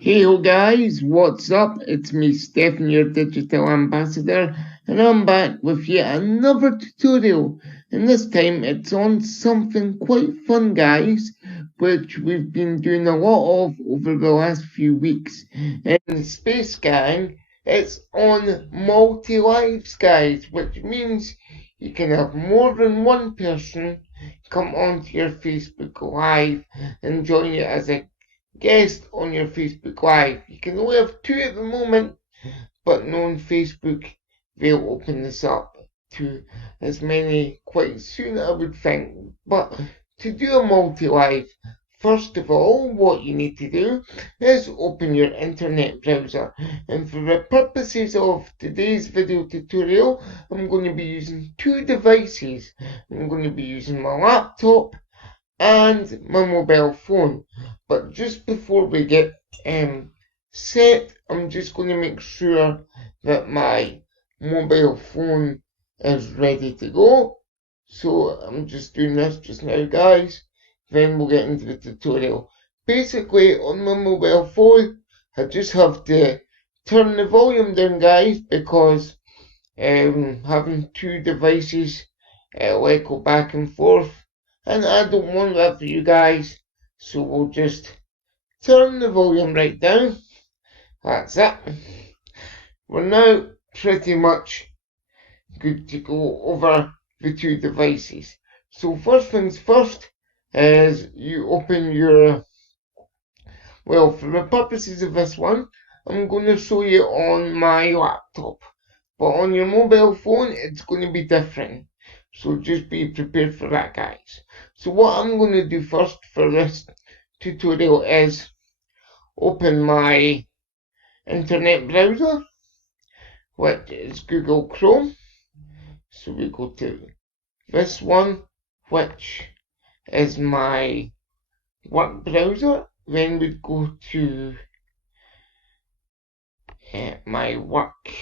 Hey guys, what's up? It's me, Stephan, your digital ambassador, and I'm back with yet another tutorial. And this time it's on something quite fun, guys, which we've been doing a lot of over the last few weeks. In Space Gang, it's on multi-lives, guys, which means you can have more than one person come onto your Facebook Live and join you as a guest on your Facebook Live. You can only have two at the moment, but knowing Facebook, they'll open this up to as many quite soon, I would think. But to do a multi-live, first of all, what you need to do is open your internet browser. And for the purposes of today's video tutorial, I'm going to be using two devices. I'm going to be using my laptop and my mobile phone. But just before we get set, I'm just going to make sure that my mobile phone is ready to go. So I'm just doing this just now, guys. Then we'll get into the tutorial. Basically, on my mobile phone, I just have to turn the volume down, guys, because having two devices will echo back and forth, and I don't want that for you guys, so we'll just turn the volume right down. That's it. We're now pretty much good to go over the two devices. So first things first is you open your, well, for the purposes of this one, I'm going to show you on my laptop, but on your mobile phone it's going to be different. So just be prepared for that, guys. So what I'm going to do first for this tutorial is open my internet browser, which is Google Chrome. So we go to this one, which is my work browser. Then we go to my work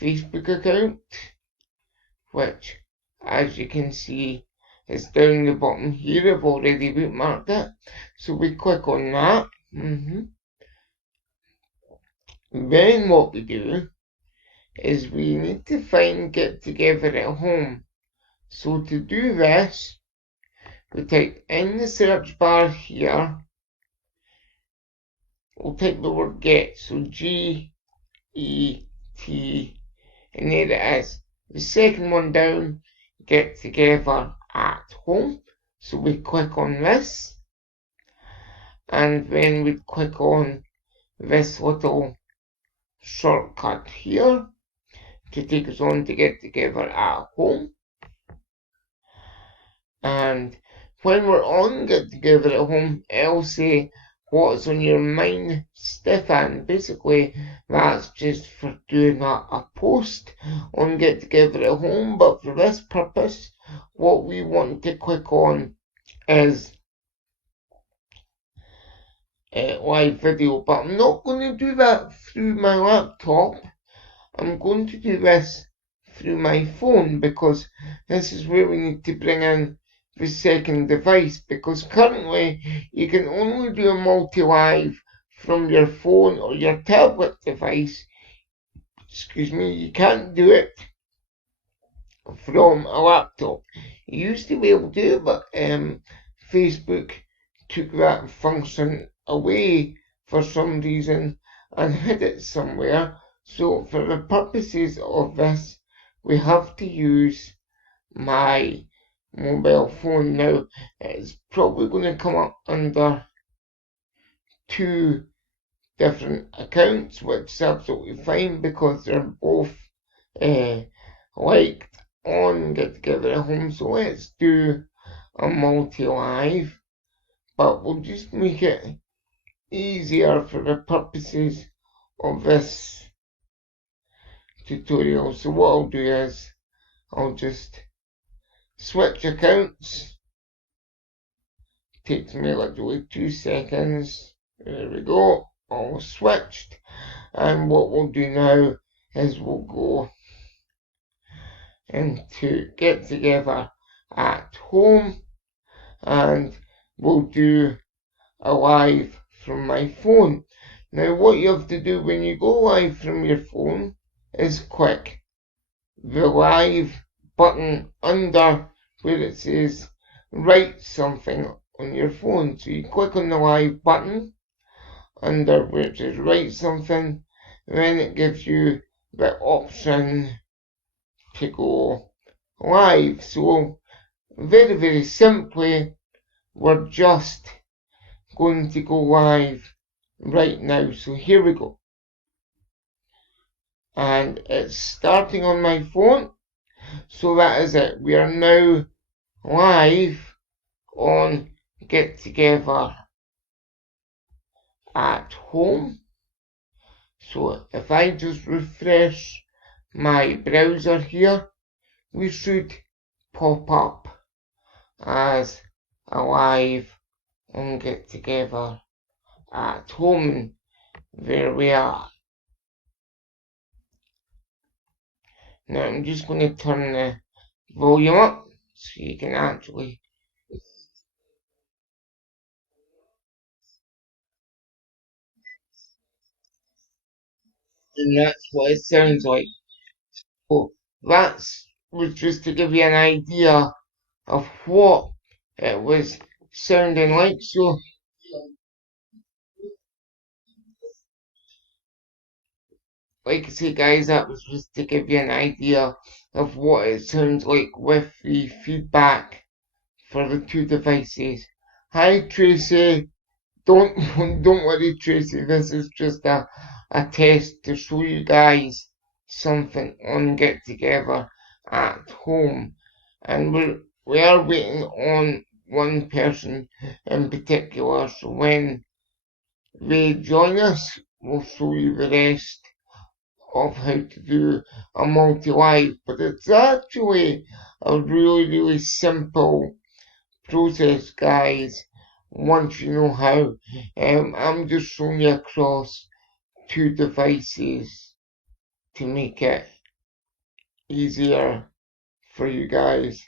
Facebook account, which, as you can see, is down the bottom here. I've already bookmarked it. So we click on that. Then what we do is we need to find Get Together at Home. So to do this, we type in the search bar here, we'll type the word get, so G-E-T, and there it is. The second one down, Get Together at Home. So we click on this, and then we click on this little shortcut here to take us on to Get Together at Home. And when we're on Get Together at Home, it'll say what's on your mind, Stephan. Basically, that's just for doing a post on Get Together at Home, but for this purpose, what we want to click on is live video. But I'm not going to do that through my laptop. I'm going to do this through my phone, because this is where we need to bring in the second device, because currently you can only do a multi-live from your phone or your tablet device. Excuse me, you can't do it from a laptop. You used to be able to, but Facebook took that function away for some reason and hid it somewhere. So for the purposes of this, we have to use my mobile phone. Now, it's probably going to come up under two different accounts, which is absolutely fine because they're both liked on Get Together at Home. So let's do a multi-live, but we'll just make it easier for the purposes of this tutorial. So what I'll do is I'll just switch accounts. Takes me literally 2 seconds. There we go, all switched. And what we'll do now is we'll go into Get Together at Home, and we'll do a live from my phone. Now what you have to do when you go live from your phone is click the live button under where it says write something on your phone. So you click on the live button under where it says write something, then it gives you the option to go live. So very, very simply, we're just going to go live right now. So here we go. And it's starting on my phone. So that is it. We are now live on Get Together at Home. So if I just refresh my browser here, we should pop up as a live on Get Together at Home. There we are. Now I'm just going to turn the volume up so you can actually. And that's what it sounds like. So that was just to give you an idea of what it was sounding like. So, like I say, guys, that was just to give you an idea of what it sounds like with the feedback for the two devices. Hi, Tracy. Don't don't worry, Tracy. This is just a test to show you guys something on Get Together at Home, and we are waiting on one person in particular. So when they join us, we'll show you the rest of how to do a multi-live. But it's actually a really simple process, guys, once you know how. I'm just showing you across two devices to make it easier for you guys.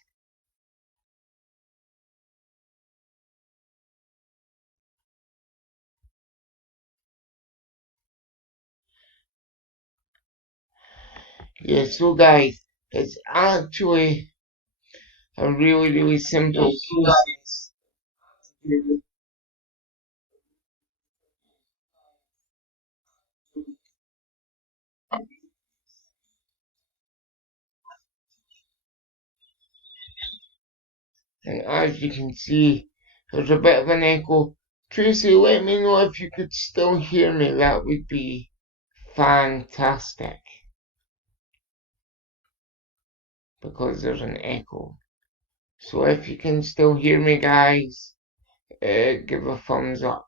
Yeah, so guys, it's actually a really simple process. And as you can see, there's a bit of an echo. Tracy, let me know if you could still hear me. That would be fantastic. Because there's an echo. So if you can still hear me, guys, give a thumbs up.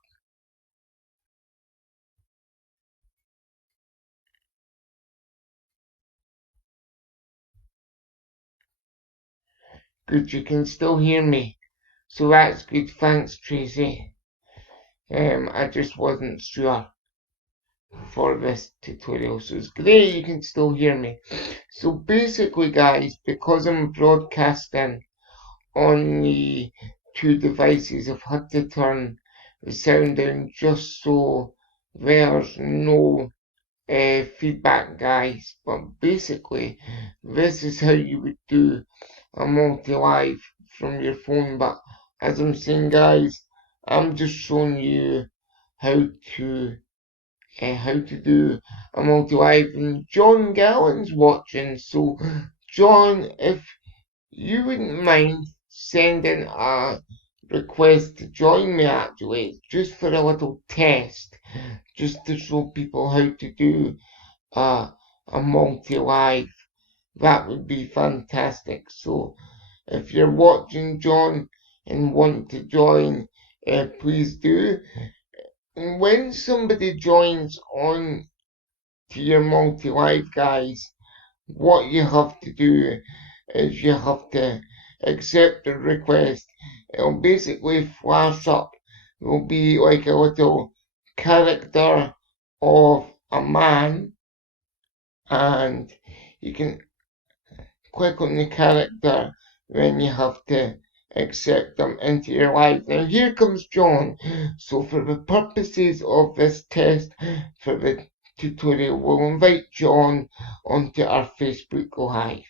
Good, you can still hear me. So that's good. Thanks, Tracy. I just wasn't sure for this tutorial, so it's great you can still hear me. So basically, guys, because I'm broadcasting on the two devices, I've had to turn the sound down just so there's no feedback, guys. But basically, this is how you would do a multi-live from your phone. But as I'm saying, guys, I'm just showing you how to do a multi-live. And John Gallen's watching, so John, if you wouldn't mind sending a request to join me, actually, just for a little test, just to show people how to do a multi-live, that would be fantastic. So if you're watching, John, and want to join, please do. And when somebody joins on to your multi-live, guys, what you have to do is you have to accept the request. It'll basically flash up. There'll be like a little character of a man, and you can click on the character, then you have to accept them into your life. Now here comes John. So for the purposes of this test, for the tutorial, we'll invite John onto our Facebook Live.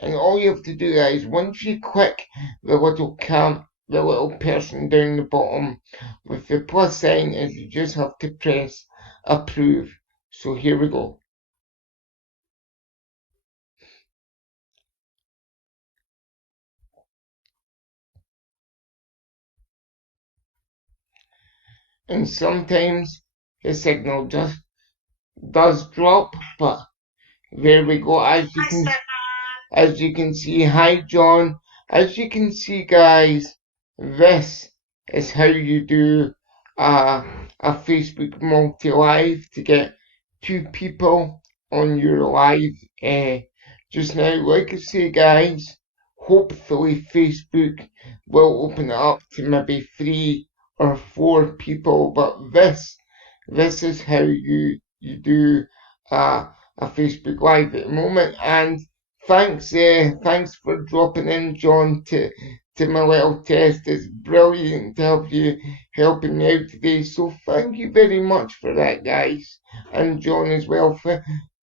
And all you have to do, guys, once you click the little person down the bottom with the plus sign, is you just have to press approve. So here we go. And sometimes the signal just does drop, but there we go. As you can see, hi John. As you can see, guys, this is how you do a Facebook multi-live to get two people on your live just now. Like I say, guys, hopefully Facebook will open it up to maybe 3 or 4 people, but this is how you do a Facebook Live at the moment. And thanks for dropping in, John, to my little test. It's brilliant to have you helping me out today. So thank you very much for that, guys, and John as well.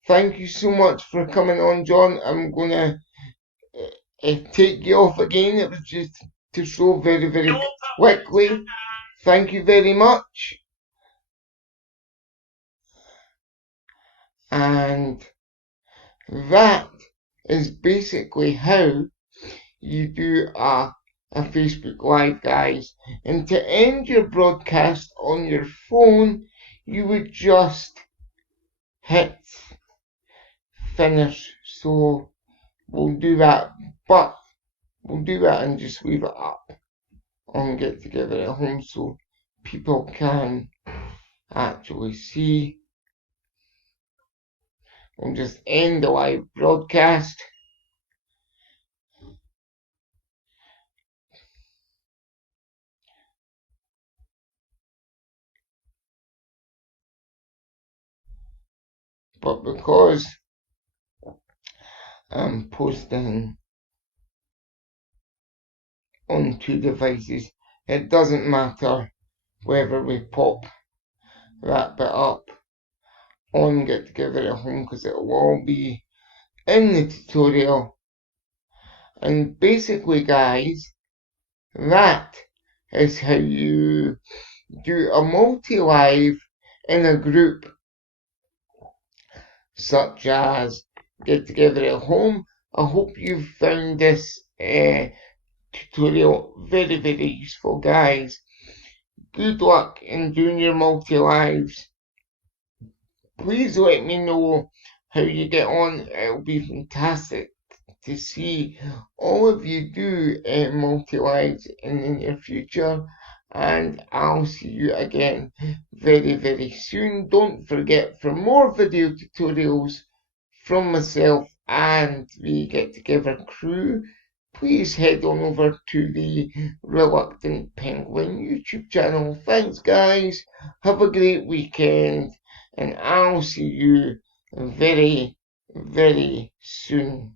Thank you so much for coming on, John. I'm gonna take you off again. It was just to show very quickly. Thank you very much. And that is basically how you do a Facebook Live, guys. And to end your broadcast on your phone, you would just hit finish. So we'll do that, but we'll do that and just leave it up on Get Together at Home so people can actually see. We'll just end the live broadcast. But because I'm posting on 2 devices, it doesn't matter whether we pop that bit up on Get Together at Home, because it will all be in the tutorial. And basically, guys, that is how you do a multi-live in a group such as Get Together at Home. I hope you found this tutorial very useful, guys. Good luck in doing your multi-lives. Please let me know how you get on. It'll be fantastic to see all of you do multi-lives in the near future. And I'll see you again very soon. Don't forget, for more video tutorials from myself and the Get Together crew, please head on over to the Reluctant Penguin YouTube channel. Thanks, guys. Have a great weekend, and I'll see you very soon.